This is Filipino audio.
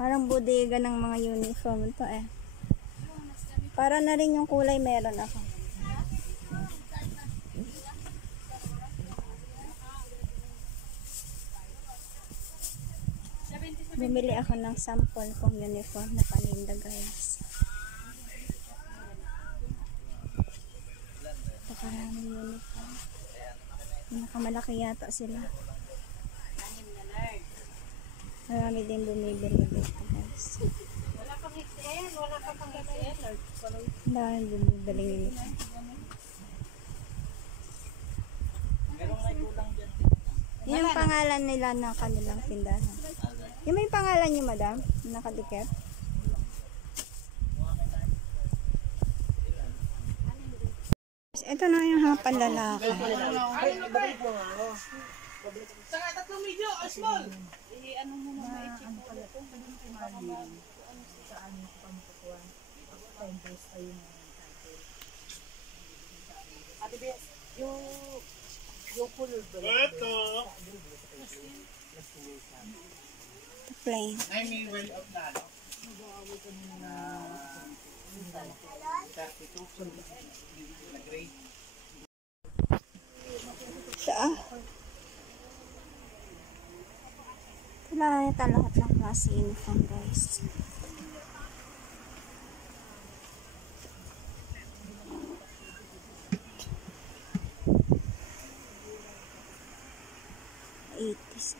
Parang bodega ng mga uniform to eh. Para na rin yung kulay meron ako. Bumili ako ng sample kong uniform na paninda guys. Pakaraming uniform. Pinakamalaki yata sila. Marami din bumibili dito guys. Wala pang XL, wala ka pang XL. Dahil bumibili uniform. Yan yung pangalan nila ng kanilang tindahan. Yung may pangalan niyo, madam? Nakadikit? Ito na yung hapan lalaki. Saka tatlong medyo, small. Ano mo na ma-check ko ito? Ate Bes, yung color ba? Ito. Plain. I mean, well up na, no? Na gray. Saan? Wala yata lahat ng klase uniform guys. '80s.